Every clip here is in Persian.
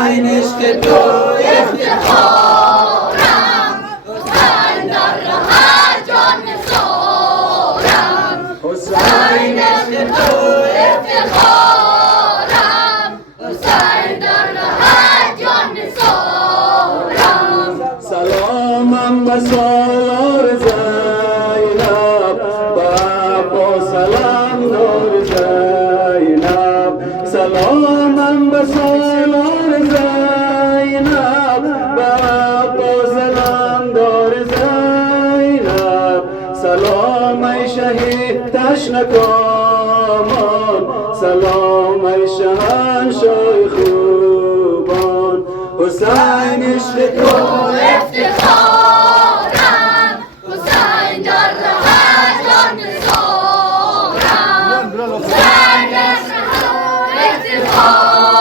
حسین عشق تو افتخارم، حسین در راه جان سارم. حسین عشق تو افتخارم، حسین در راه جان سارم. سلامم به سالار زینب، بابا سلام نور زینب. سلامم به سالار زینب، بابا سلام دار زینب. سلام ای شهید تشنکامان، سلام ای شهنشاه خوبان. حسین عشق تو افتخارم، حسین در راه جان سارم. حسین عشق تو افتخارم،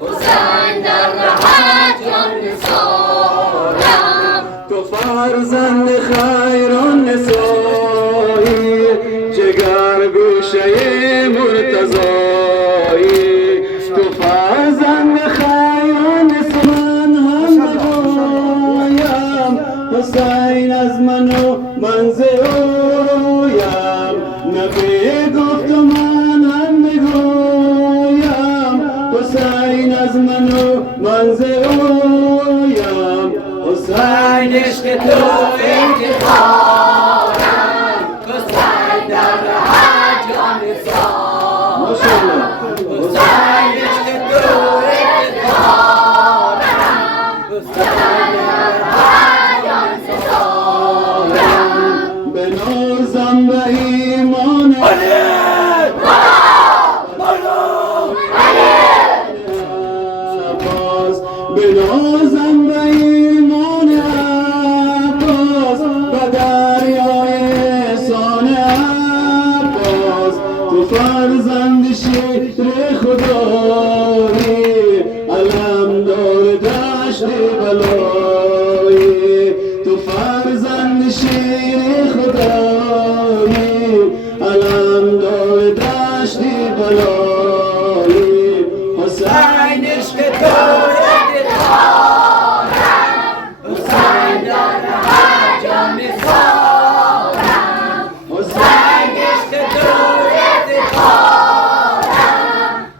حسین در راه جان سارم. تو فرزند خیران نسایی، جگر گوشه مرتضایی. تو فرزند خیران نسان هم بگویم، حسین از من و من ز اویم. نبی گفت و من هم بگویم، حسین از من و من ز اویم. حسین عشق تو افتخارم، حسین در راه جان سارم. حسین عشق تو افتخارم، حسین در راه جان سارم. بنازم به ایمان عباس، بنازم به ایمان عباس، به دریای احسان عباس. تو فرزند شیر خدایی، علم دار دشت بلایی. تو فرزند شیر خدایی، علم دار دشت بلایی. حسین عشق تو افتخارم، حسین در راه جان سارم. حسین عشق تو افتخارم،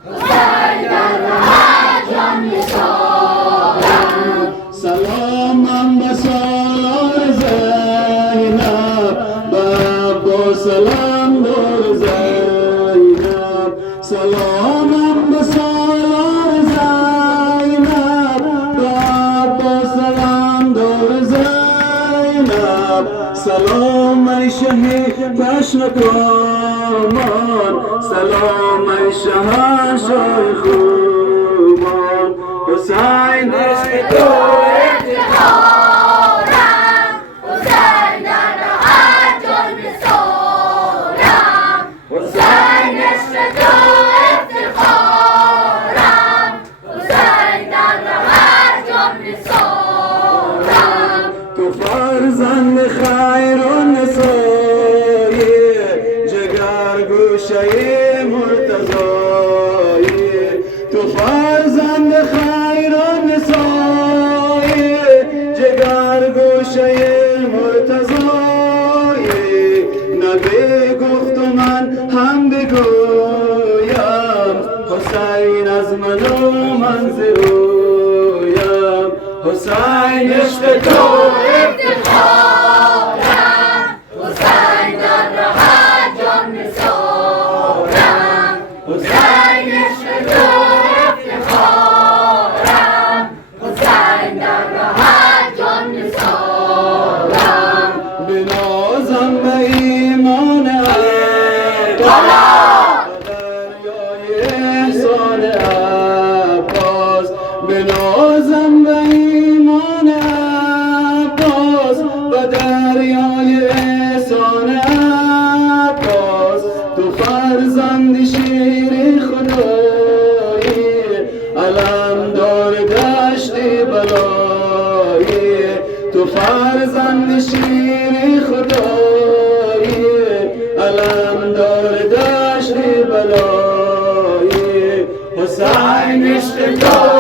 حسین در راه جان سارم. سلامم به سالار زینب، بابا سلام دور زینب. سلامم به سالار زینب، بابا سلام دور زینب. سلام ای شهید تشنکامان، سلام ای شهنشاه خوبان. حسین عشق تو افتخارم، حسین در راه جان سارم. حسین عشق تو افتخارم، حسین در راه جان سارم. تو فرزند خیران نسایی، جگر گوشه مرتضایی. تو فرزند خیران نسایی، جگر گوشه مرتضایی. نبی گفت و من هم بگویم، حسین از من و من ز اویم. حسین عشق تو افتخارم، حسین در راه جان سارم. حسین عشق تو افتخارم، حسین در راه جان سارم. بنازم به ایمان عباس، دریای احسان عباس. بنازم به ایمان عباس، و دریای احسان عباس. تو فرزند شیر خدایی، علم دار دشت بلایی. تو فرزند شیر خدایی، علم دار دشت بلایی. حسین عشق تو